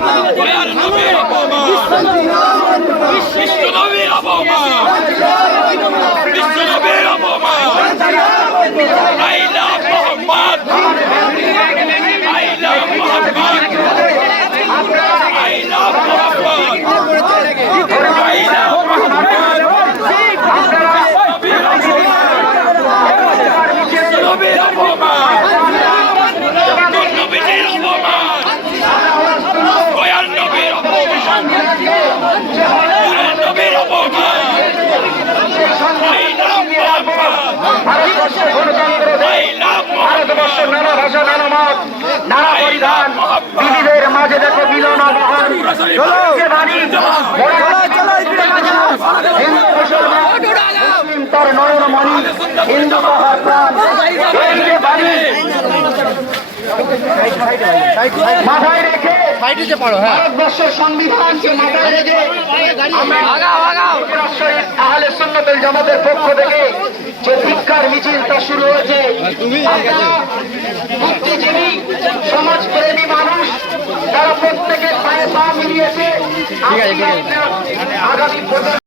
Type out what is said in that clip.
people. ভারতবর্ষের গণতন্ত্র দেশ ভারতবর্ষের নানা ভাষা নানা মত নানা পরিধান বিবিধের মাঝে দেখো মিলন অবহান হিন্দু মুসলমান মুসলিম তার নয়ন মণি হিন্দু তাহার প্রাণ এই যে বাণী মাথায় রেখে ভারতবর্ষের সংবিধানকে মাথায় রেখে আমরা রাষ্ট্রের আহলে সুন্নতুল জামাতের পক্ষ থেকে যে মিছিল তা শুরু হয়েছে বুদ্ধিজীবী সমাজপ্রেমী মানুষ তারা প্রত্যেকের পায়ে পা মিলিয়েছে আগামী